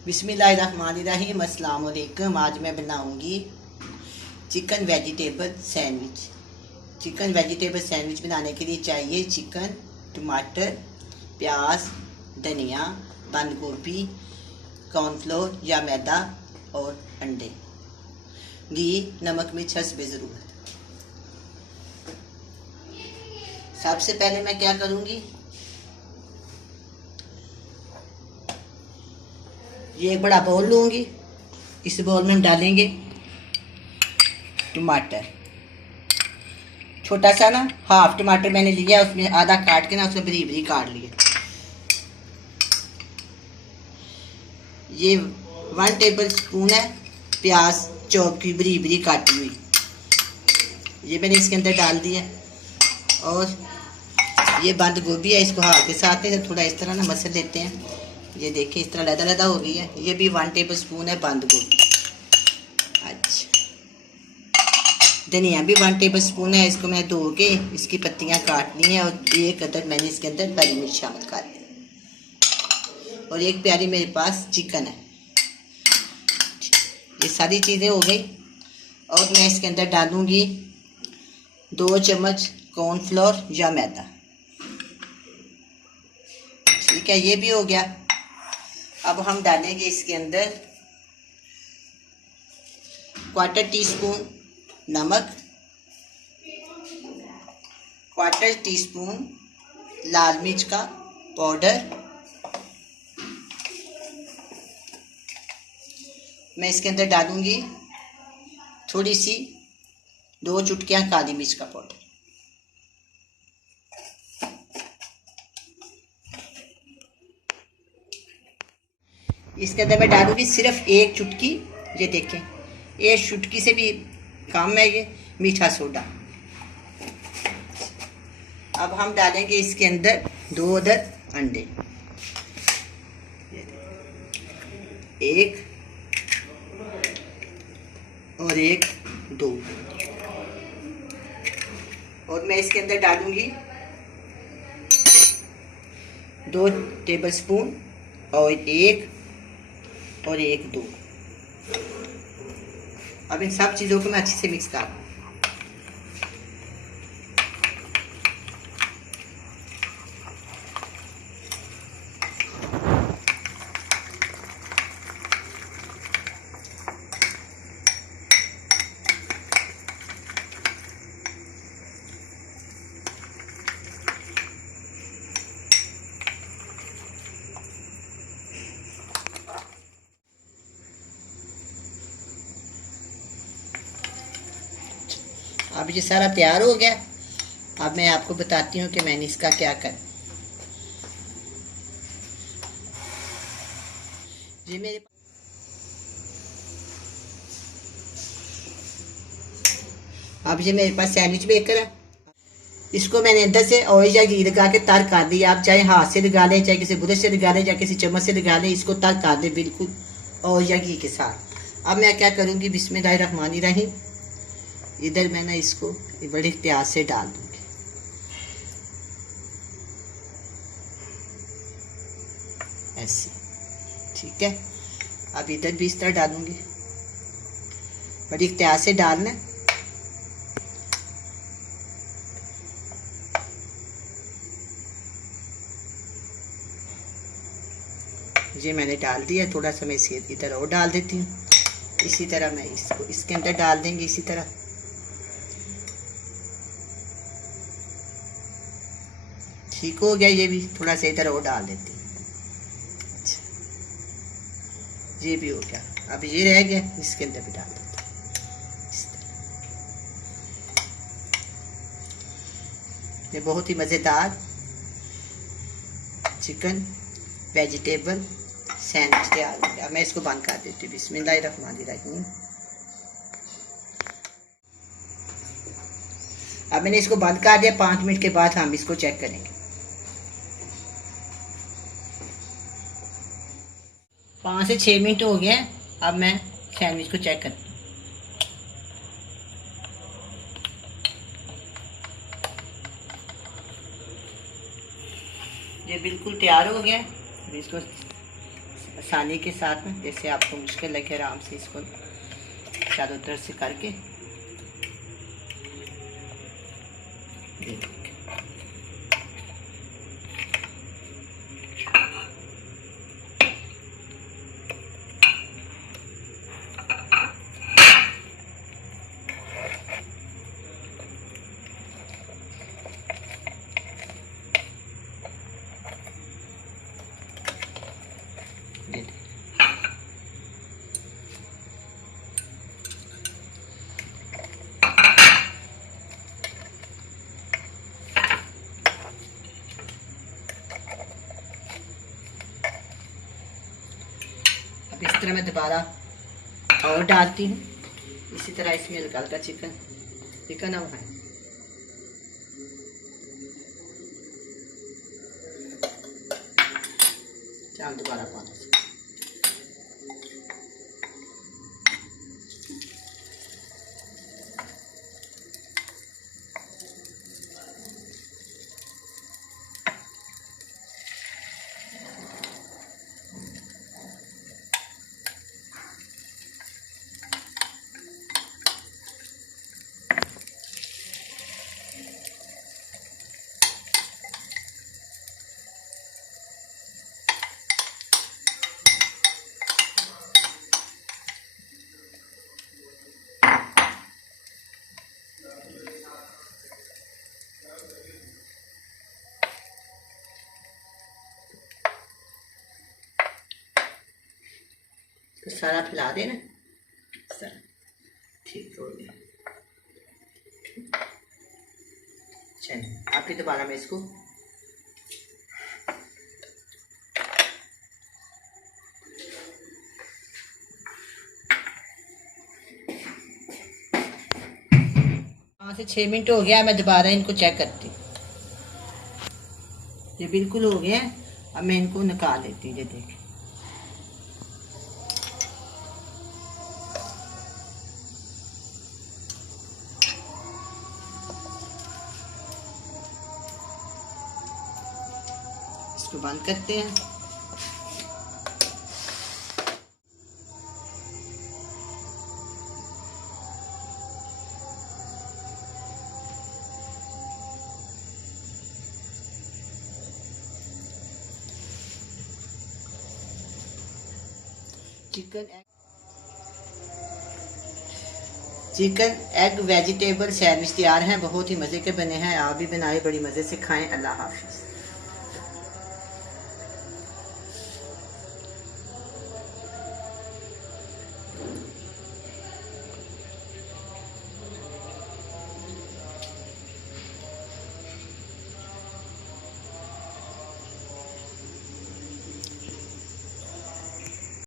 बिस्मिल्लाहिर्रहमानिर्रहीम। अस्सलाम वालेकुम। आज मैं बनाऊंगी chicken vegetable sandwich. Chicken vegetable sandwich बनाने के लिए चाहिए चिकन, टमाटर, प्याज, धनिया, बंद गोभी, कॉर्नफ्लोर या मैदा और अंडे, घी, नमक, मिर्च हस्ब ज़रूरत। सबसे पहले मैं क्या करूंगी, ये एक बड़ा बाउल लूँगी। इस बाउल में हम डालेंगे टमाटर, छोटा सा ना हाफ टमाटर मैंने लिया, उसमें आधा काट के ना उसमें बरीक बरीक काट लिया। ये 1 टेबल स्पून है प्याज चॉप की बरीक बरीक काटी हुई, ये मैंने इसके अंदर डाल दिया। और ये बंद गोभी है, इसको हाथ के साथ थोड़ा इस तरह ना मसल लेते हैं। ये देखिए इस तरह लदा लदा हो गई है। ये भी 1 टेबल स्पून है बंद गोभी। अच्छा, धनिया भी 1 टेबल स्पून है, इसको मैं धो के इसकी पत्तियां काटनी है। और एक अदर मैंने इसके अंदर हरी मिर्च शामिल कर दी। और एक प्यारी मेरे पास चिकन है। ये सारी चीज़ें हो गई। और मैं इसके अंदर डालूंगी 2 चम्मच कॉर्नफ्लोर या मैदा। ठीक है, ये भी हो गया। अब हम डालेंगे इसके अंदर 1/4 टीस्पून नमक, 1/4 टीस्पून लाल मिर्च का पाउडर। मैं इसके अंदर डालूंगी थोड़ी सी 2 चुटकियां काली मिर्च का पाउडर। इसके अंदर मैं डालूंगी सिर्फ 1 चुटकी, ये देखें 1 चुटकी से भी कम है ये मीठा सोडा। अब हम डालेंगे इसके अंदर 2 अदर अंडे, 1 और 1, 2। और मैं इसके अंदर डालूंगी 2 टेबल स्पून और 1 और 1, 2। अब इन सब चीज़ों को मैं अच्छे से मिक्स कर दूँ। अब ये सारा तैयार हो गया। अब मैं आपको बताती हूँ कि मैंने इसका क्या कर। ये मेरे अब ये मेरे पास सैंडविच मेकर है। इसको मैंने अंदर से ऑयल या घी लगा के तर कर दिया। आप चाहे हाथ से लगा लें, चाहे किसी ब्रश से लगा लें, या किसी चम्मच से लगा लें। इसको तर कर दें बिल्कुल ऑयल या घी के साथ। अब मैं क्या करूँगी, बिस्मिल्लाहिर्रहमानिर्रहीम। इधर मैं ना इसको बड़े इख्तियार से डाल दूंगी। ऐसे, ठीक है। अब इधर भी इस तरह डालूंगी, बड़ी इख्तियार से डालना। ये मैंने डाल दिया। थोड़ा सा मैं इसे इधर और डाल देती हूँ। इसी तरह मैं इसको इसके अंदर डाल देंगे इसी तरह। ठीक हो गया। ये भी थोड़ा सा इधर और डाल देते हैं। अच्छा, ये भी हो गया। अब ये रह गया, इसके अंदर भी डाल देते हैं इस तरह। ये बहुत ही मज़ेदार चिकन वेजिटेबल सैंडविच तैयार हो गया। मैं इसको बंद कर देती हूँ। बिस्मिल्लाहिर्रहमानिर्रहीम। अब मैंने इसको बंद कर दिया। 5 मिनट के बाद हम इसको चेक करेंगे। 5 से 6 मिनट हो गए। अब मैं सैंडविच को चेक करती हूँ। ये बिल्कुल तैयार हो गया। इसको आसानी के साथ में, जैसे आपको मुश्किल लगे आराम से इसको चारों तरफ से करके। अब इस तरह मैं दोबारा और डालती हूँ। इसी तरह इसमें हल्का हल्का चिकन अब है। चाल दोबारा पानी से तो सारा फैला देना। ठीक हो गया। चलिए आप ही दोबारा मैं इसको से 6 मिनट हो गया। मैं दोबारा इनको चेक करती हूँ। ये बिल्कुल हो गया। अब मैं इनको निकाल लेती हूँ। ये देखें, इसको बंद करते हैं। चिकन एग वेजिटेबल सैंडविच तैयार हैं। बहुत ही मज़े के बने हैं। आप भी बनाए, बड़ी मज़े से खाएं। अल्लाह हाफिज़।